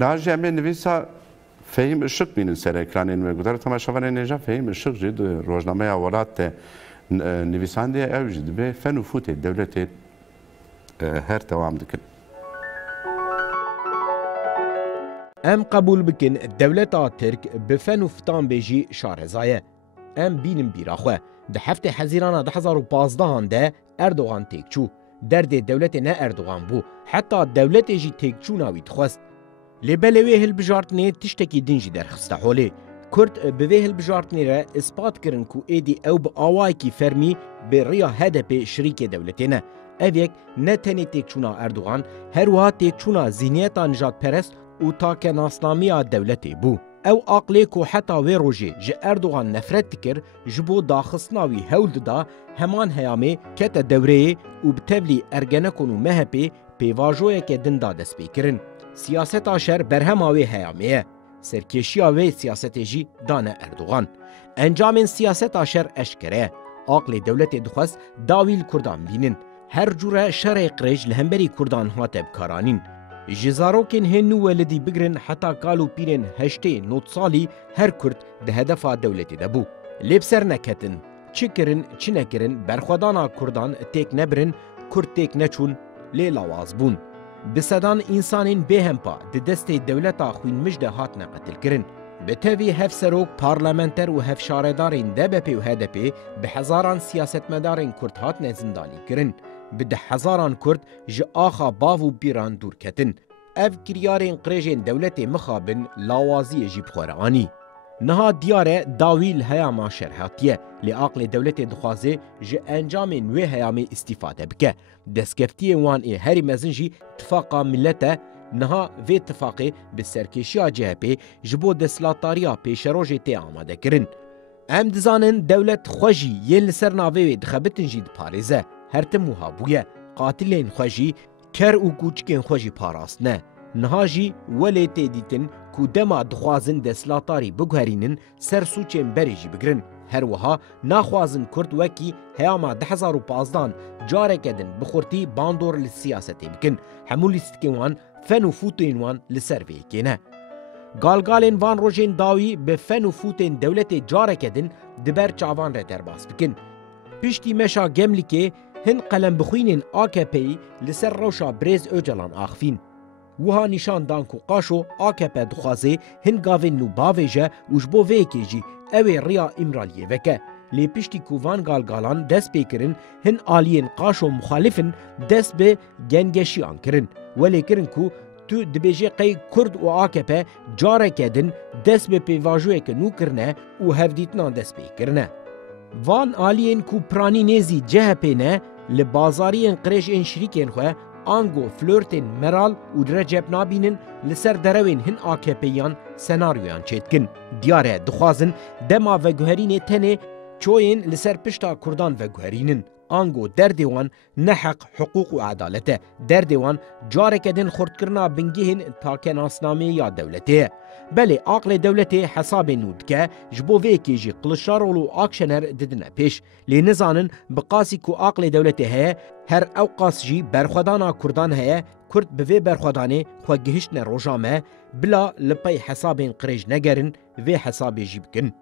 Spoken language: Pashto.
ناجی امی نویسا فهم اشق بینن سر اکرانین و گذار تماشاوان نجا فهم اشق جد روزنامه ولات نویسنده اوجد به فن و فوت دولت هر توام دکن. ام قبول بکن دولت ترک به فن و فتان بیجی شارزایه. ام بینم بیراخوه. ده هفته حزیران 2015 ده اردوغان تکچو. درد دولت نه اردوغان بو. حتی دولت جی تکچو ناوید خواست. لبلوی هلبجارتنی تشتکی دنجی درخسته حاله. کرد به هلبجارتنی را اثبات کرن کو ایدی او با آوائی کی فرمی به ریا هدف شریک دولتینه. اویک نه تنی تکچونا اردوغان هر وها تکچونا زینیتا نجات پرست و تاکه ناسنامی دولتی بو. او عقلی کو حتی وی روژه جه اردوغان نفرت کر جبو داخصناوی هولد دا همان هیامه کت دوره و بتولی ارگنکون و مهپی پیواجوی که دندا دست بیکرن. سیاست آشر برهم آوی هیامه. سرکشی آوی سیاست جی دانه اردوغان. انجام سیاست آشر اشکره. عقل دولت دخواست داویل کردان بینن. هر جوره شرع قریج لهمبری کردان هاتب کارانین. جزاروکن هنو ولدی بگرن حتی کالو پیرن هشته نوت سالی هر کرد ده هدفا دولتی دبو. لیبسر نکتن. چی کرن چی نکرن برخودانا کردان تیک نبرن کرد تیک نچون لیلاواز بون. بسدان انسانین بهمپا ده دست دولتا خوین مجده هات نقتل کرن. به تاوی هف سروک پارلمانتر و هف شاردارین دبپی و هدپی به هزاران سیاستمدارین کرد هات نزندانی کرن. به 10,000 کرد جه آخا باو و بیران دور کتن. اف کریارین قریجین دولت مخابن لاوازی جیب خورانی. نها دیاره داویل هیاما شرحاتیه لی عقل دولت دخوازه جه انجام نوی هیامی استفاده بکه. دستگفتی وان ای هری مزنجی اتفاقا ملته نها وی اتفاقی به سرکشی جهپی جبو دسلاتاریا پیشروژ تی آماده کرن. ام دزانن دولت خوشی یل لسر ناوی دخبتن جید پاریزه. هر تموها بویه قاتلین خوشی کر و کوچکین خوشی پاراست نه. نهاجی ولی تیدیتن کو دما دخوازن دسلاتاری بگوهرینن سر سوچین بریجی بگرن. هر وها ناخوازن کرد وکی هیاما 2015 جاره کدن بخورتی باندور لسیاستی بکن. همو لیستکین وان فن و فوتین وان لسر ویکنه. گالگالین وان روژین داوی به فن و فوتین دولت جاره کدن دبر چاوان را درباس بکن. پشتی مشا گملی که هن قلم بخوینن AKP'yi لسر روشا بریز اوجلان آخفین. وها نشان دانکو قاشو AKP دخوازه هن گاوین نو باویجه وجبو ویکی جی اوی ریا امرالیه وکه. لی پشتی کووان گالگالان دست بیکرن هن آلین قاشو مخالفن دست به گنگشیان کرن. ولی کرن کو تو دبیجه قی کرد و AKP جاره کدن دست به پیواجوه که نو کرنه و هفدیتنان دست بیکرنه. وان آلین کو پرانی نیزی جهپینه لبازاری قریش این شریکین خواه آنگو فلورتین مرال و درجب نابینن لسر دروین هن AKP'یان سناریویان چیتکن. دیاره دخوازن دما و گوهرین تنه چوین لسر پشتا کردان و گوهرینن. آنگو دردوان نحق حقوق و عدالته. دردوان جاره کدن خورد کرنا بنگیهن تاکه ناسنامه یا دولته. بله عقل دولته حساب نود که جبو ویکی جی قلشارولو آکشنر ددنه پیش. لی نزانن بقاسی کو عقل دولته هیا هر اوقاس جی برخودانا کردان هیا کرد بوی برخودانه خواه گهشتن روژامه بلا لپای حساب قریج نگرن وی حساب جی بکن.